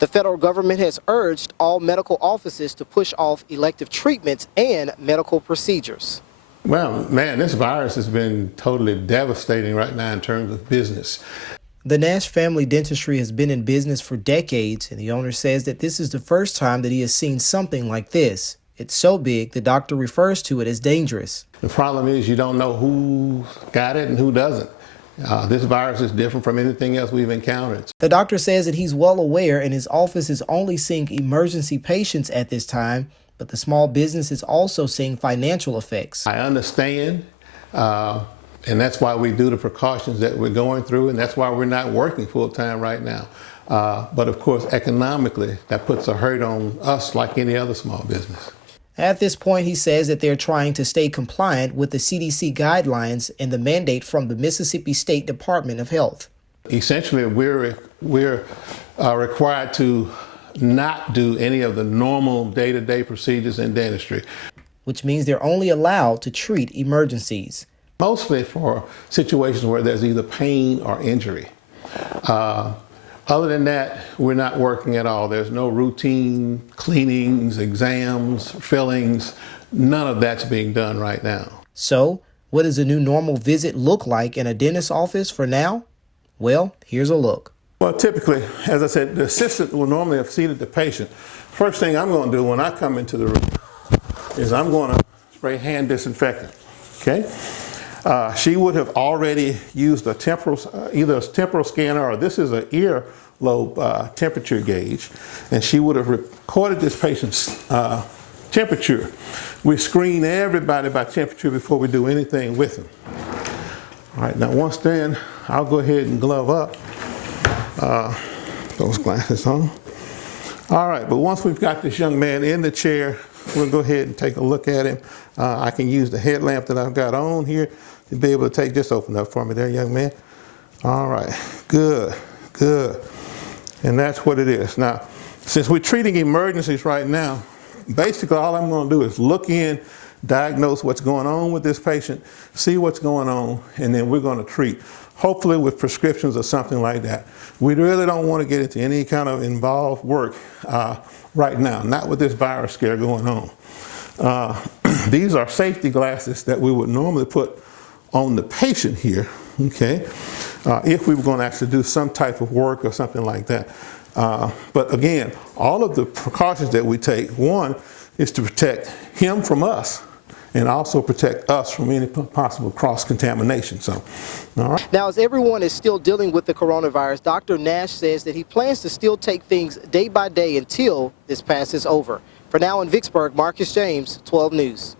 The federal government has urged all medical offices to push off elective treatments and medical procedures. Well, man, this virus has been totally devastating right now in terms of business. The Nash family dentistry has been in business for decades, and the owner says that this is the first time that he has seen something like this. It's so big, the doctor refers to it as dangerous. The problem is you don't know who got it and who doesn't. This virus is different from anything else we've encountered. The doctor says that he's well aware and his office is only seeing emergency patients at this time, but the small business is also seeing financial effects. I understand, and that's why we do the precautions that we're going through, and that's why we're not working full time right now. But of course, economically, that puts a hurt on us like any other small business. At this point, he says that they're trying to stay compliant with the CDC guidelines and the mandate from the Mississippi State Department of Health. Essentially, we're required to not do any of the normal day-to-day procedures in dentistry. Which means they're only allowed to treat emergencies. Mostly for situations where there's either pain or injury. Other than that, we're not working at all. There's no routine cleanings, exams, fillings. None of that's being done right now. So, what does a new normal visit look like in a dentist's office for now? Well, here's a look. Well, typically, as I said, the assistant will normally have seated the patient. First thing I'm going to do when I come into the room is I'm going to spray hand disinfectant, okay? She would have already used a either a temporal scanner or this is an earlobe temperature gauge, and she would have recorded this patient's temperature. We screen everybody by temperature before we do anything with them. All right, now once then, I'll go ahead and glove up. Those glasses on. All right, but once we've got this young man in the chair, we'll go ahead and take a look at him. I can use the headlamp that I've got on here to be able to take, just open up for me there, young man. All right, good, good. And that's what it is. Now, since we're treating emergencies right now, basically all I'm going to do is look in, diagnose what's going on with this patient, see what's going on, and then we're going to treat, hopefully with prescriptions or something like that. We really don't want to get into any kind of involved work right now, not with this virus scare going on. These are safety glasses that we would normally put on the patient here, okay, if we were going to actually do some type of work or something like that. But again, all of the precautions that we take, one is to protect him from us and also protect us from any possible cross-contamination. So, all right. Now, as everyone is still dealing with the coronavirus, Dr. Nash says that he plans to still take things day by day until this passes over. For now in Vicksburg, Marcus James, 12 News.